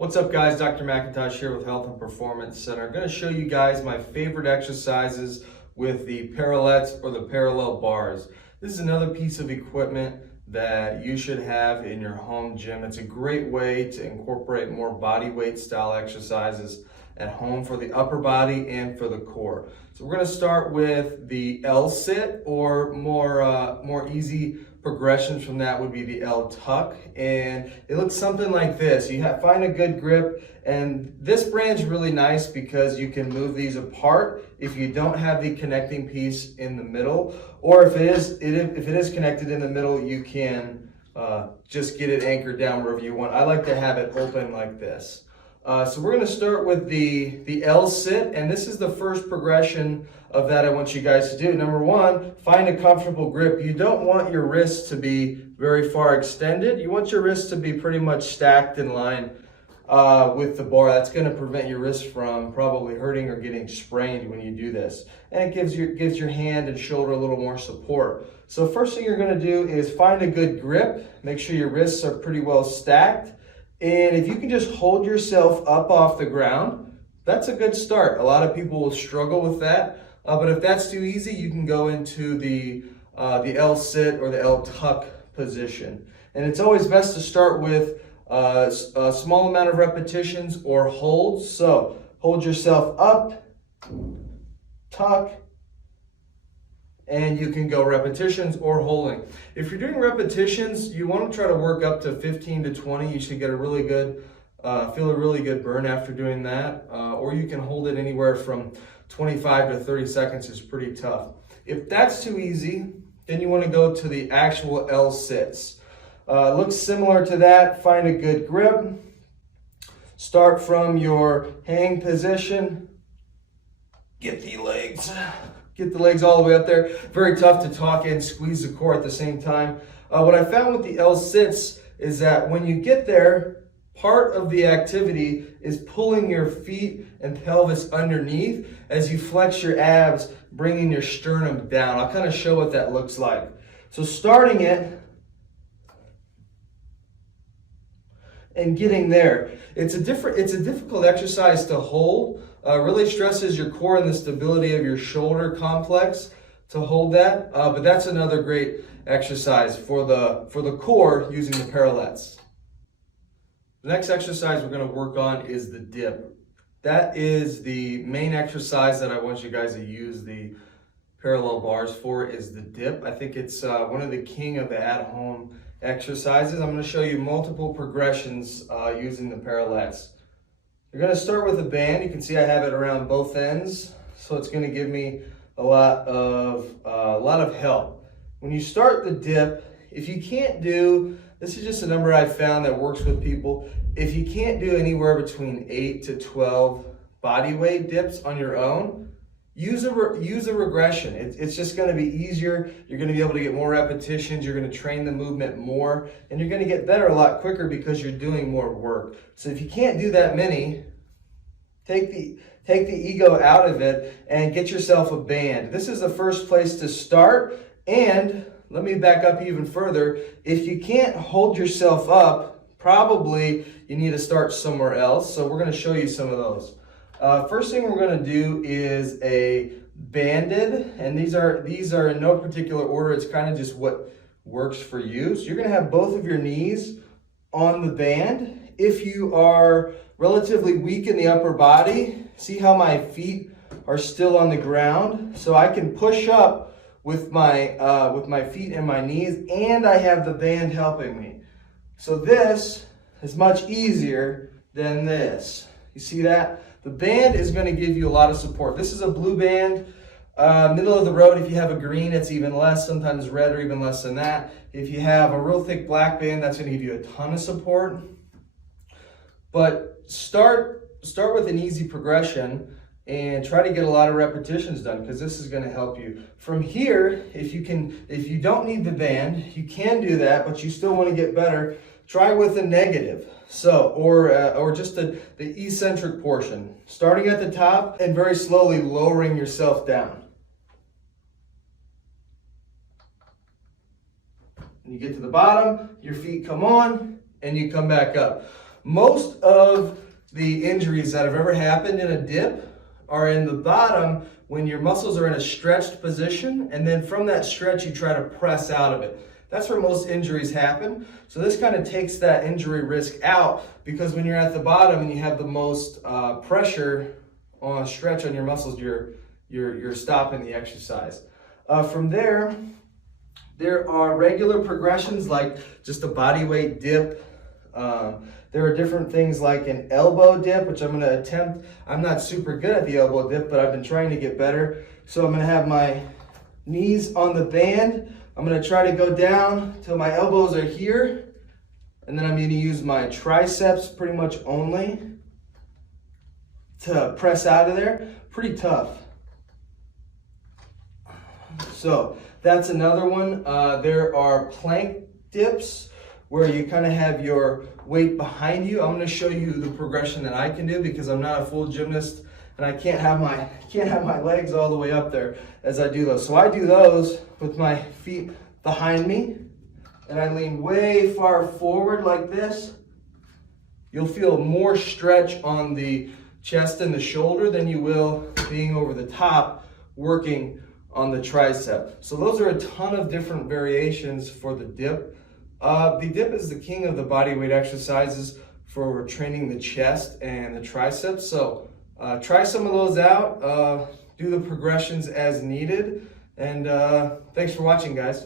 What's up guys, Dr. McIntosh here with Health and Performance Center. I'm going to show you guys my favorite exercises with the parallettes or the parallel bars. This is another piece of equipment that you should have in your home gym. It's a great way to incorporate more body weight style exercises at home for the upper body and for the core. So we're going to start with the L sit, or more easy progressions from that would be the L tuck, and it looks something like this. You find a good grip, and this brand's really nice because you can move these apart if you don't have the connecting piece in the middle, or if it is connected in the middle, you can just get it anchored down wherever you want. I like to have it open like this. So we're going to start with the L sit, and this is the first progression of that I want you guys to do. Number one, find a comfortable grip. You don't want your wrists to be very far extended. You want your wrists to be pretty much stacked in line with the bar. That's going to prevent your wrists from probably hurting or getting sprained when you do this. And it gives your hand and shoulder a little more support. So first thing you're going to do is find a good grip. Make sure your wrists are pretty well stacked. And if you can just hold yourself up off the ground, that's a good start. A lot of people will struggle with that. But if that's too easy, you can go into the L sit or the L tuck position. And it's always best to start with a small amount of repetitions or holds. So hold yourself up, tuck, and you can go repetitions or holding. If you're doing repetitions, you want to try to work up to 15 to 20. You should get a really good, feel a really good burn after doing that. Or you can hold it anywhere from 25 to 30 seconds is pretty tough. If that's too easy, then you want to go to the actual L sits. Looks similar to that. Find a good grip. Start from your hang position. Get the legs all the way up there. Very tough to talk and squeeze the core at the same time. What I found with the L sits is that when you get there, part of the activity is pulling your feet and pelvis underneath as you flex your abs, bringing your sternum down. I'll kind of show what that looks like. So starting it and getting there. It's a difficult exercise to hold. Really stresses your core and the stability of your shoulder complex to hold that. But that's another great exercise for the core using the parallettes. The next exercise we're going to work on is the dip. That is the main exercise that I want you guys to use the parallel bars for, is the dip. I think it's one of the king of the at-home exercises. I'm going to show you multiple progressions using the parallettes. You're going to start with a band. You can see I have it around both ends, so it's going to give me a lot of help. When you start the dip, if you can't do, this is just a number I've found that works with people. If you can't do anywhere between 8 to 12 body weight dips on your own, use a regression. It's just going to be easier. You're going to be able to get more repetitions. You're going to train the movement more, and you're going to get better a lot quicker because you're doing more work. So if you can't do that many, take the ego out of it and get yourself a band. This is the first place to start. And let me back up even further. If you can't hold yourself up, probably you need to start somewhere else. So we're going to show you some of those. First thing we're going to do is a banded, and these are in no particular order. It's kind of just what works for you. So you're going to have both of your knees on the band. If you are relatively weak in the upper body, see how my feet are still on the ground? So I can push up with my feet and my knees, and I have the band helping me. So this is much easier than this. You see that? The band is going to give you a lot of support. This is a blue band, middle of the road. If you have a green, it's even less, sometimes red or even less than that. If you have a real thick black band, that's going to give you a ton of support. But start with an easy progression and try to get a lot of repetitions done, because this is going to help you. From here, if you don't need the band, you can do that, but you still want to get better, try with a negative. So, or just the eccentric portion, starting at the top and very slowly lowering yourself down. And you get to the bottom, your feet come on, and you come back up. Most of the injuries that have ever happened in a dip are in the bottom when your muscles are in a stretched position, and then from that stretch you try to press out of it. That's where most injuries happen. So this kind of takes that injury risk out, because when you're at the bottom and you have the most pressure on a stretch on your muscles, you're stopping the exercise. From there are regular progressions like just a body weight dip. There are different things like an elbow dip, which I'm going to attempt. I'm not super good at the elbow dip, but I've been trying to get better. So I'm going to have my knees on the band. I'm going to try to go down till my elbows are here. And then I'm going to use my triceps pretty much only to press out of there. Pretty tough. So that's another one. There are plank dips where you kind of have your weight behind you. I'm going to show you the progression that I can do, because I'm not a full gymnast and I can't have my legs all the way up there as I do those. So I do those with my feet behind me, and I lean way far forward like this. You'll feel more stretch on the chest and the shoulder than you will being over the top working on the tricep. So those are a ton of different variations for the dip. The dip is the king of the body weight exercises for training the chest and the triceps. So try some of those out, do the progressions as needed, and thanks for watching, guys.